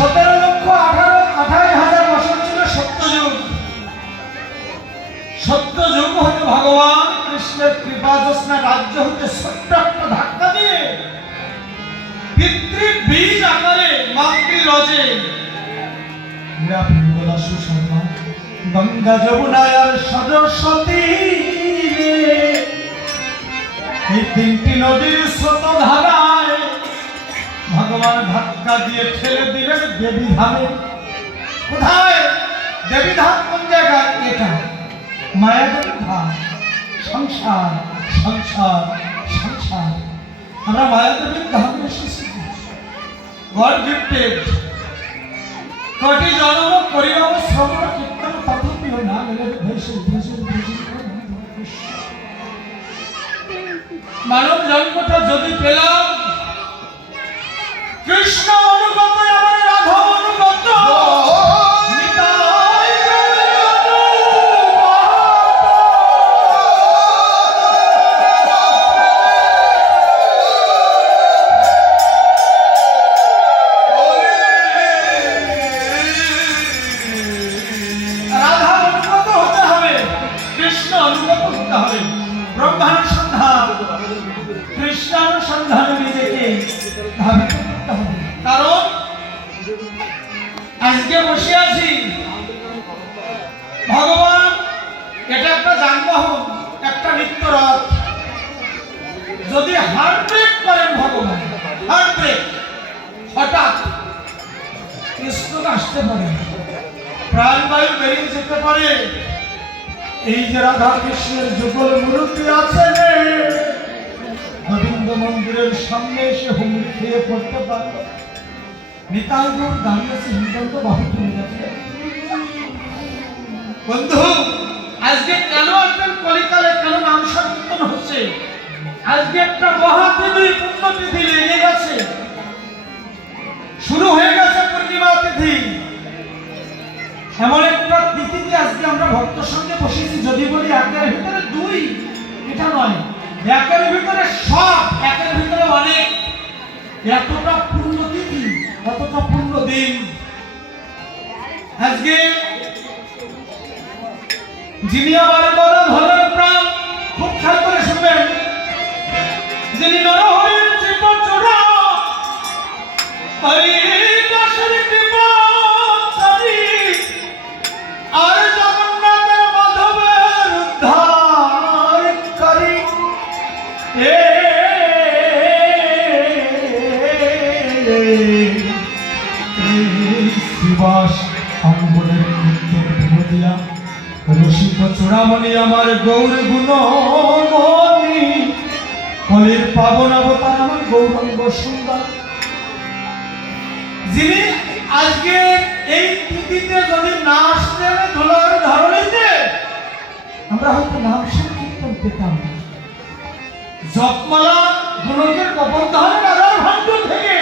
17,28,000 বছর ছিল সত্যযুগ। সত্যযুগ হতে ভগবান কৃষ্ণের কৃপা জ্যোৎস্না রাজ্য হতে ছোট্ট একটা ধাক্কা দিয়ে পিতৃ বীজ আকারে মাতৃরজে সুশর্মা গঙ্গা যমুনা আর সরস্বতী এই তিনটি নদীর স্রোত ধারায় ভগবান ধাক্কা দিয়ে ঠেলে দিলেন দেবী ধামে। কোথায়? দেবী ধাম কোন জায়গায়? এটা মায়াদেবী ধাম। সংসার সংসার সংসার। আমরা মায়াদেবীর ধামে এসেছি। God gifted. কটি জন্ম করিলাম শ্রবণ কীর্তন তথাপিও না মেলে ভেসে ভেসে ভেসে। মানব জন্মটা যদি পেলাম কৃষ্ণ অনুগত আমার রাধা অনুগত রাধা অনুগত হতে হবে, কৃষ্ণ অনুগত হতে হবে। ব্রহ্মানুসন্ধান কৃষ্ণানুসন্ধানে নিজেকে ধাবিত করতে হবে। কারণ আজকে বসে আছি ভগবান, এটা একটা যানবাহন, একটা নিত্য রথ। যদি হার্ট ব্রেক করেন ভগবান, হার্ট ব্রেক হঠাৎ স্ট্রোক আসতে পারে, প্রাণবায়ু বেরিয়ে যেতে পারে। এই যে রাধা কৃষ্ণের যুগল মূর্তি আছে গোবিন্দ মন্দিরের সামনে এসে হুমড়ি খেয়ে পড়তে পারে। নিতাই গৌর দাঁড়িয়েছে হিন্দন্ত বাহু তুলে গেছে। বন্ধু, আজকে কেন আসবেন কলিকালে? কেন নাম সংকীর্তন হচ্ছে? আজকে একটা মহাতিথি, পুণ্যতিথি লেগে গেছে, শুরু হয়ে গেছে পূর্ণিমা তিথি। এমন একটা তিথিতে আজকে আমরা ভক্ত সঙ্গে বসেছি। যদি বলি একের ভিতরে দুই, এটা নয়, একের ভিতরে সব, একের ভিতরে অনেক। এতটা পূর্ণ তিথি, এতটা পূর্ণ দিন। আজকে যিনি আমার বড় ধরের প্রাণ, খুব খেয়াল করে শুনবেন, যিনি নরহরির চিত্তচূড়া হরিদাসের কৃপা আর জগন্নাথের মাধবের উদ্ধারকারী, শ্রীবাস অম্বরের নিত্যের বিনোদিয়া রসিক চূড়ামণি আমার গৌর গুণমণি, কলির পাবন অবতার আমার গৌরঙ্গ সুন্দর। যিনি আজকে এই তিথিতে যদি না আসতেন ধুলার ধরণীতে, আমরা হয়তো নাম সংকীর্তন পেতাম না। জপমালা গুণকের কপোলধারে রাধার ভাগ্য থেকে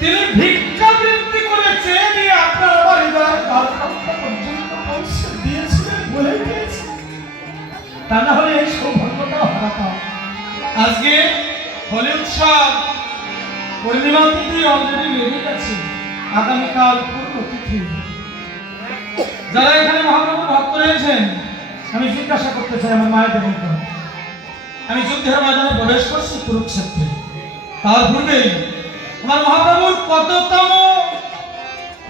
তিনি ভিক্ষা বৃত্তি করে চেয়ে নিয়ে আপনার আমার হৃদয়ের দ্বারপ্রান্তে পর্যন্ত পৌঁছে দিয়েছিলেন বলে দিয়েছে। তা না হলে এই সৌভাগ্যটা হারাতাম। আজকে হোলি উৎসব, পূর্ণিমা তিথি অলরেডি লেগে গেছে, আগামীকাল পূর্ণ তিথি। যারা এখানে মহাপ্রভু ভক্ত রয়েছেন, আমি জিজ্ঞাসা করতে চাই আমার মায়ের দেবতা, আমি যুদ্ধের ময়দানে প্রবেশ করছি কুরুক্ষেত্রে। তার পূর্বে আমার মহাপ্রভুর কততম